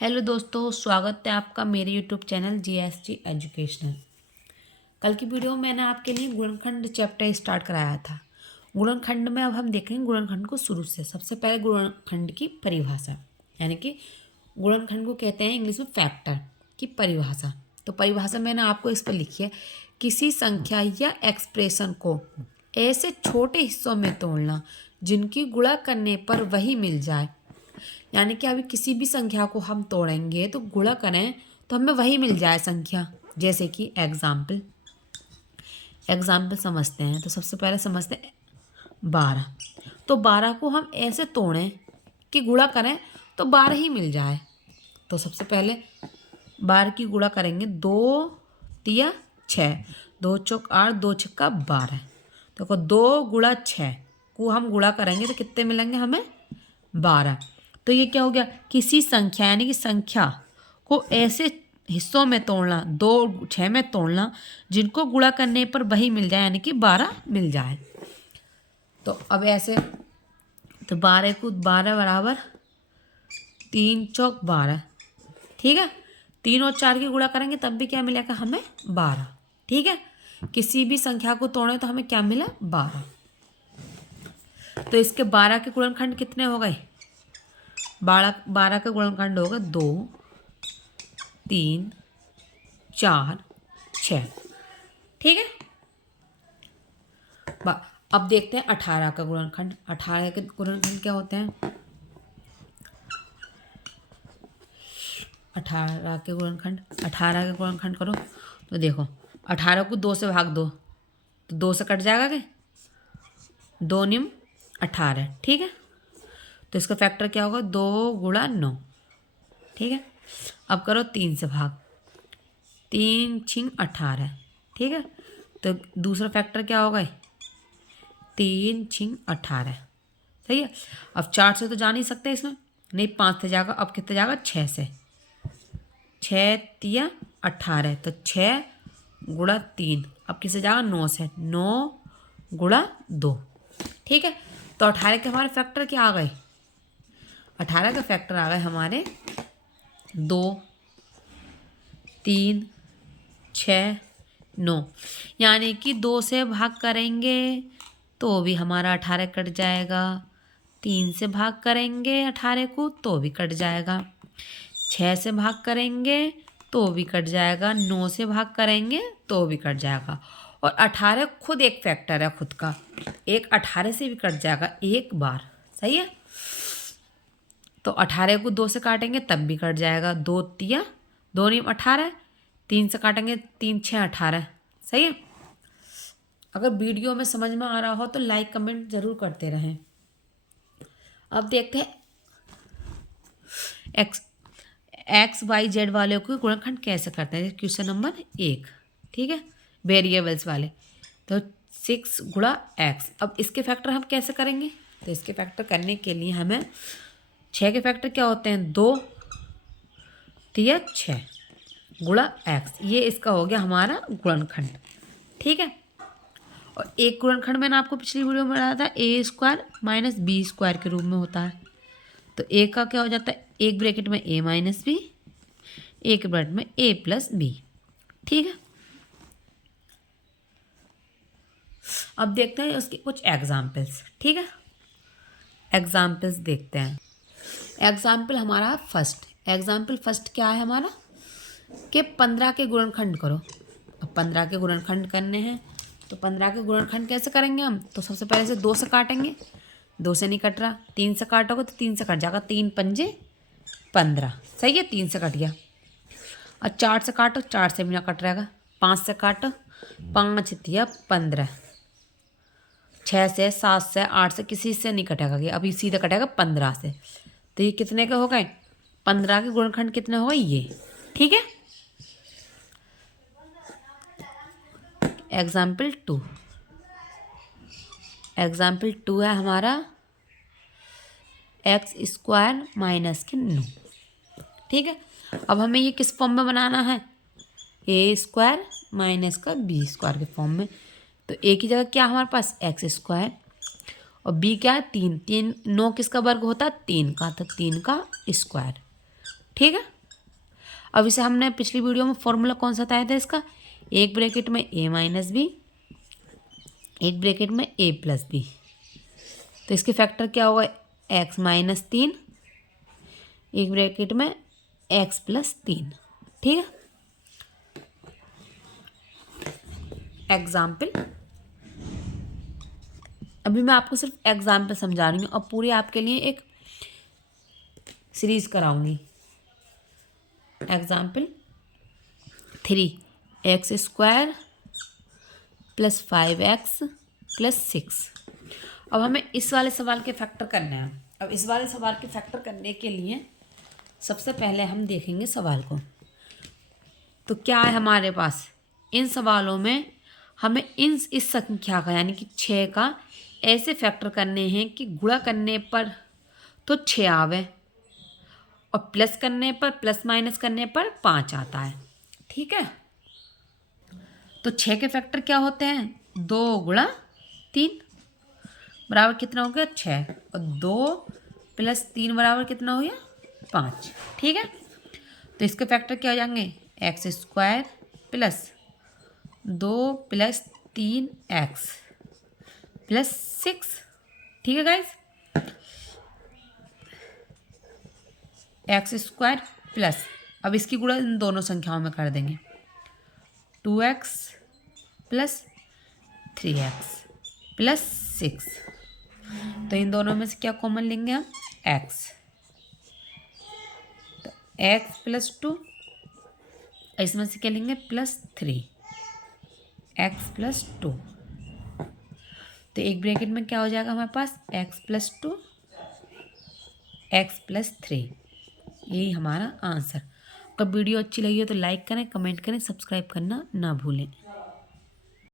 Hello दोस्तों, स्वागत है आपका मेरे यूट्यूब चैनल जीएसटी एजुकेशनल। कल की वीडियो में मैंने आपके लिए गुणनखंड चैप्टर स्टार्ट कराया था। गुणनखंड में अब हम देखेंगे गुणनखंड को शुरू से। सबसे पहले गुणनखंड की परिभाषा, यानी कि गुणनखंड को कहते हैं इंग्लिश में फैक्टर की परिभाषा। तो परिभाषा मैंने आपको इस पर लिखी है, किसी संख्या या एक्सप्रेशन को ऐसे छोटे हिस्सों में तोड़ना जिनकी गुणा करने पर वही मिल जाए। यानी कि अभी किसी भी संख्या को हम तोड़ेंगे तो गुणा करें तो हमें वही मिल जाए संख्या। जैसे कि एग्जाम्पल समझते हैं। तो सबसे पहले समझते हैं 12। तो 12 को हम ऐसे तोड़ें कि गुणा करें तो 12 ही मिल जाए। तो सबसे पहले 12 की गुणा करेंगे, 2 तिया 6, 2 चौक 8, 2 छक्का 12। देखो 2 गुणा 6 को हम गुणा करेंगे तो कितने मिलेंगे हमें? 12। तो ये क्या हो गया? किसी संख्या यानी कि संख्या को ऐसे हिस्सों में तोड़ना, 2 6 में तोड़ना जिनको गुणा करने पर वही मिल जाए, यानी कि 12 मिल जाए। तो अब ऐसे, तो 12 को 12 बराबर 3 चौक 12। ठीक है, 3 और 4 की गुणा करेंगे तब भी क्या मिलेगा हमें? 12। ठीक है, किसी भी संख्या को तोड़े तो हमें क्या मिला? 12। तो इसके 12 के गुणनखंड कितने हो गए? 12 का गुणनखंड होगा 2, 3, 4, 6। ठीक है, अब देखते हैं 18 का गुणनखंड। 18 के गुणनखंड क्या होते हैं? 18 के गुणनखंड करो तो देखो, 18 को 2 से भाग दो तो 2 से कट जाएगा क्या? 2 निम 18। ठीक है, तो इसका फैक्टर क्या होगा? 2 गुणा 9। ठीक है, अब करो 3 से भाग, 3 छिंग 18। ठीक है, तो दूसरा फैक्टर क्या होगा? 3 छिंग 18। सही है, अब 4 से तो जा नहीं सकते इसमें, नहीं 5 से जाएगा। अब कितने जाएगा? 6 से, 6 तिया 18। तो 6 गुणा 3, अब किससे जाएगा? 9 से, 9 गुणा 2। ठीक है, तो 18 के हमारे फैक्टर क्या आ गए? 18 का फैक्टर आ गए हमारे 2, 3, 6, 9। यानी कि 2 से भाग करेंगे तो भी हमारा 18 कट जाएगा, 3 से भाग करेंगे 18 को तो भी कट जाएगा, 6 से भाग करेंगे तो भी कट जाएगा, 9 से भाग करेंगे तो भी कट जाएगा। और 18 खुद एक फैक्टर है खुद का, एक 18 से भी कट जाएगा एक बार। सही है, तो 18 को 2 से काटेंगे तब भी कट जाएगा, 2 तिया 2 नीम 18, 3 से काटेंगे 3 6 18। सही है, अगर वीडियो में समझ में आ रहा हो तो लाइक कमेंट जरूर करते रहें। अब देखते हैं एक्स वाई जेड वाले को गुणनखंड कैसे करते हैं। Question number 1। ठीक है, वेरिएबल्स वाले। तो 6 गुणा एक्स। अब इसके फैक्टर हम कैसे करेंगे? तो इसके फैक्टर करने के लिए हमें 6 के फैक्टर क्या होते हैं? 2 तिया 6 गुणा एक्स। ये इसका हो गया हमारा गुणनखंड। ठीक है, और एक गुणनखंड मैंने आपको पिछली वीडियो में बताया था ए स्क्वायर माइनस बी स्क्वायर के रूप में होता है। तो ए का क्या हो जाता है? एक ब्रैकेट में ए माइनस बी, एक ब्रैकेट में ए प्लस बी। ठीक है, अब देखते हैं उसके कुछ एग्जाम्पल्स। ठीक है, एग्जाम्पल्स देखते हैं। एग्जाम्पल फर्स्ट क्या है हमारा? कि 15 के गुणनखंड करो। अब 15 के गुणनखंड करने हैं तो 15 के गुणनखंड कैसे करेंगे हम? तो सबसे पहले से 2 से काटेंगे, 2 से नहीं कट रहा, 3 से काटोगे तो 3 से कट जाएगा, 3 पंजे 15। सही है, 3 से कट गया। और 4 से काटो, 4 से भी ना कट रहेगा, 5 से काटो, 5 तिया 15, 6 से 7 से 8 से किसी से नहीं कटेगा, ये अभी सीधा कटेगा 15 से। तो ये कितने के हो गए? 15 के गुणनखंड कितने हो गए ये? ठीक है, एग्जाम्पल 2 है हमारा एक्स स्क्वायर माइनस के 9। ठीक है, अब हमें ये किस फॉर्म में बनाना है? ए स्क्वायर माइनस का बी स्क्वायर के फॉर्म में। तो ए की जगह क्या हमारे पास? एक्स स्क्वायर, और बी क्या है? 3। 9 किसका वर्ग होता है? 3 का, तो 3 का स्क्वायर। ठीक है। अब इसे हमने पिछली वीडियो में फॉर्मूला कौन सा बताया था इसका, एक ब्रैकेट में a माइनस बी, एक ब्रैकेट में a प्लस बी। तो इसके फैक्टर क्या होगा, x माइनस 3, एक ब्रैकेट में x प्लस 3। ठीक है। एग्जाम्पल, अभी मैं आपको सिर्फ एग्जाम्पल समझा रही हूँ, अब पूरी आपके लिए एक सीरीज कराऊंगी। Example 3x² plus 5x plus 6। अब हमें इस वाले सवाल के फैक्टर करने हैं। अब इस वाले सवाल के फैक्टर करने के लिए सबसे पहले हम देखेंगे सवाल को। तो क्या है हमारे पास, इन सवालों में हमें इस संख्या का यानी कि 6 का ऐसे फैक्टर करने हैं कि गुणा करने पर तो 6 आवे और प्लस करने पर, प्लस माइनस करने पर 5 आता है। ठीक है। तो 6 के फैक्टर क्या होते हैं, 2 गुणा 3 बराबर कितना हो गया 6, और 2 प्लस 3 बराबर कितना हो गया 5। ठीक है। तो इसके फैक्टर क्या हो जाएंगे, x² plus 2 plus 3x plus 6। ठीक है गाइस, x² प्लस, अब इसकी गुणा इन दोनों संख्याओं में कर देंगे, 2x प्लस 3x प्लस 6। तो इन दोनों में से क्या कॉमन लेंगे हम, x। तो x प्लस 2, इसमें से क्या लेंगे प्लस 3, x प्लस 2। तो एक ब्रैकेट में क्या हो जाएगा हमारे पास, x प्लस 2 x प्लस 3। यही हमारा आंसर। अगर वीडियो अच्छी लगी हो तो लाइक करें, कमेंट करें, सब्सक्राइब करना ना भूलें।